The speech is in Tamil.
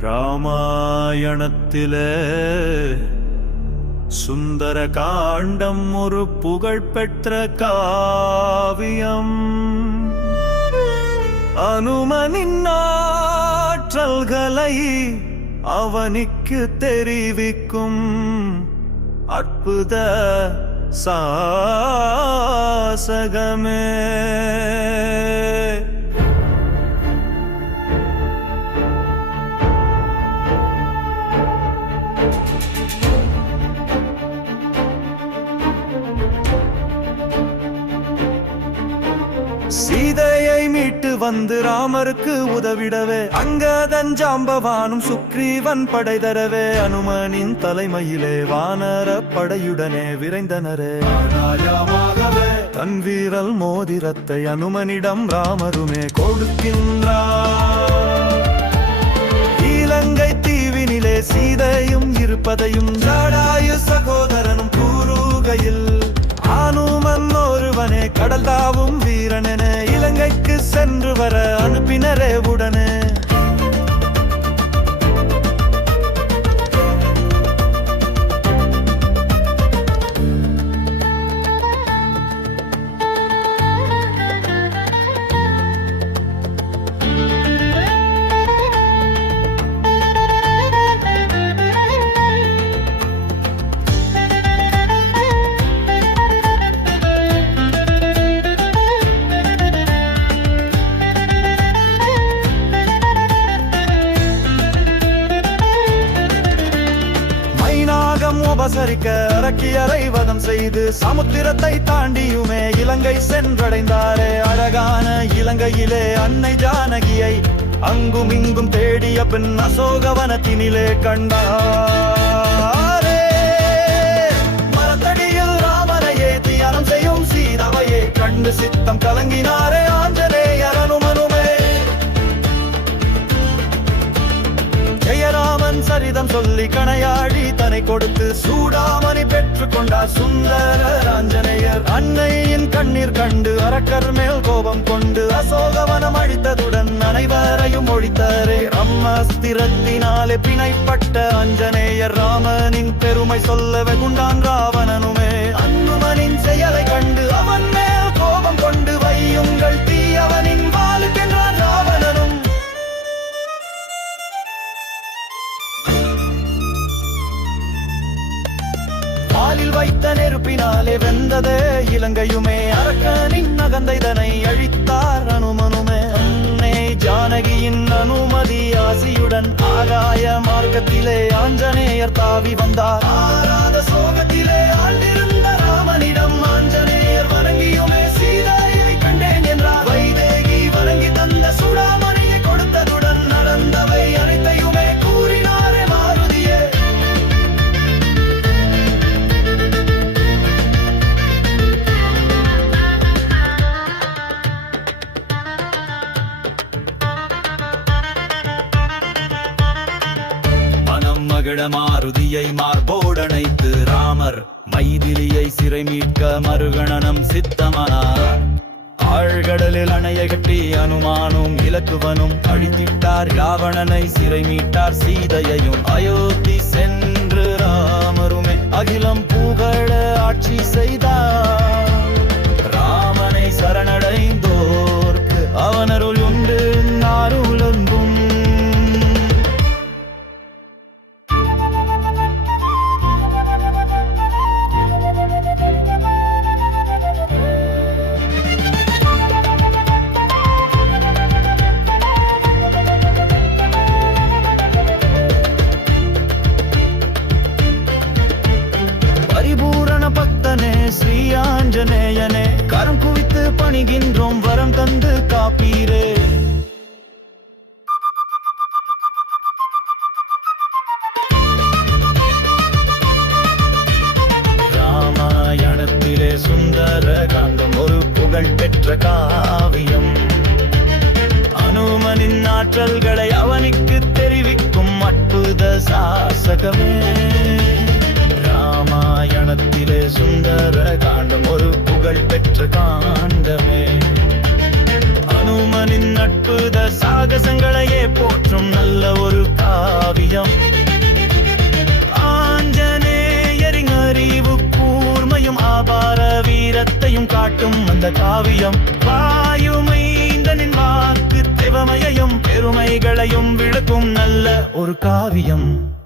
ராமாயணத்திலே சுந்தர காண்டம் ஒரு புகழ்பெற்ற காவியம். அனுமனின் ஆற்றல்களை அவனுக்கு தெரிவிக்கும் அற்புத சாசகமே. சீதையை மீட்டு வந்து ராமருக்கு உதவிடவே அங்கதன் ஜாம்பவானும் சுக்ரீவன் படை தரவே அனுமனின் தலைமையிலே வானர படையுடனே விரைந்தனரே. தன் வீரல் மோதிரத்தை அனுமனிடம் ராமருமே கொடுக்கின்றார். இலங்கை தீவினிலே சீதையும் இருப்பதையும் ஜடாயு சகோதரனும் கூறுகையில் அனுமன் ஒருவனே கடல் தாவும் வீரனென இலங்கைக்கு சென்று வர அனுப்பினரே உடனே. உபசரிக்க அரக்கியரை வதம் செய்து சமுத்திரத்தை தாண்டியுமே இலங்கை சென்றடைந்தாரே. அழகான இலங்கையிலே அன்னை ஜானகியை அங்கும் இங்கும் தேடிய பின் அசோகவனத்தினிலே கண்டாரே. மரத்தடியில் ராமனையே தியானம் செய்யும் சீதாவையே கண்டு சித்தம் கலங்கினாரே ஆஞ்சநேயர் அனுமனுமே. ஜெயராமன் சரிதம் சொல்லி கணையாழி தன்னை கொடுத்து சூடாமணி பெற்றுக் கொண்டார் சுந்தர ஆஞ்சநேயர். அன்னையின் கண்ணீர் கண்டு அரக்கர் மேல் கோபம் கொண்டு அசோகவனம் அழித்ததுடன் அனைவரையும் ஒழித்தாரே. பிரம்மஸ்திரத்தினாலே பிணைப்பட்ட ஆஞ்சநேயர் ராமனின் பெருமை சொல்ல வெகுண்டான் ராவணனுமே. அனுமனின் செயலை கண்டு அவன் மேல் கோபம் கொண்டு வையுங்கள் தீ அவனின் வாளுக்கென்றான் ராவணனும். பாலில் வைத்த நெருப்பினாலே வெந்ததே இலங்கையுமே. அரக்கனின் நகந்தைதனை அழித்தார் அனுமனுமே. அன்னை ஜானகியின் அனுமதி ஆசியுடன் ஆகாய மார்க்கத்திலே ஆஞ்சநேயர் தாவி வந்தார். ஆராத சோகத்திலே ஆண்டிருந்த ராமனிடம் ஆஞ்சநேயர் வணங்கியுமே சீதையை கண்டேன் என்றார். வைதேகி வணங்கி தந்த சுடாமணியை கொடுத்ததுடன் நடந்தவை அனைத்தையுமே கூறினாரே மாருதியே. மாருதியை மார்போடணைத்து ராமர் மைதிலியை சிறை மீட்க மறுகணனம் சித்தமானார். ஆழ்கடலில் அணையை கட்டி அனுமானும் இலக்குவனும் அழித்திட்டார். ராவணனை சிறை மீட்டார் சீதையையும் அயோத்தி சென்று ராமருமே அகிலம் புகழ ஆட்சி செய்தார். ராமனை சரணடைந்தோர்க்கு அவனருள் உண்டு நாருலங்கும். ஸ்ரீ ஆஞ்சநேயனே கரம் குவித்து பணிகின்றோம் வரம் தந்து காப்பீரே. ராமாயணத்திலே சுந்தர காண்டம் ஒரு புகழ் பெற்ற காவியம். அனுமனின் ஆற்றல்களை அவனுக்கு தெரிவிக்கும் அற்புத சாசகமே. ராமாயணத்திலே சுந்தர காண்டம் ஒரு புகழ் பெற்ற காண்டமே. அனுமனின் அற்புத சாகசங்களையே போற்றும் நல்ல ஒரு காவியம். ஆஞ்சநேயரின் அறிவு கூர்மையும் ஆபார வீரத்தையும் காட்டும் அந்த காவியம். வாயுமைந்தனின் வாக்கு திறமையையும் பெருமைகளையும் விளக்கும் நல்ல ஒரு காவியம்.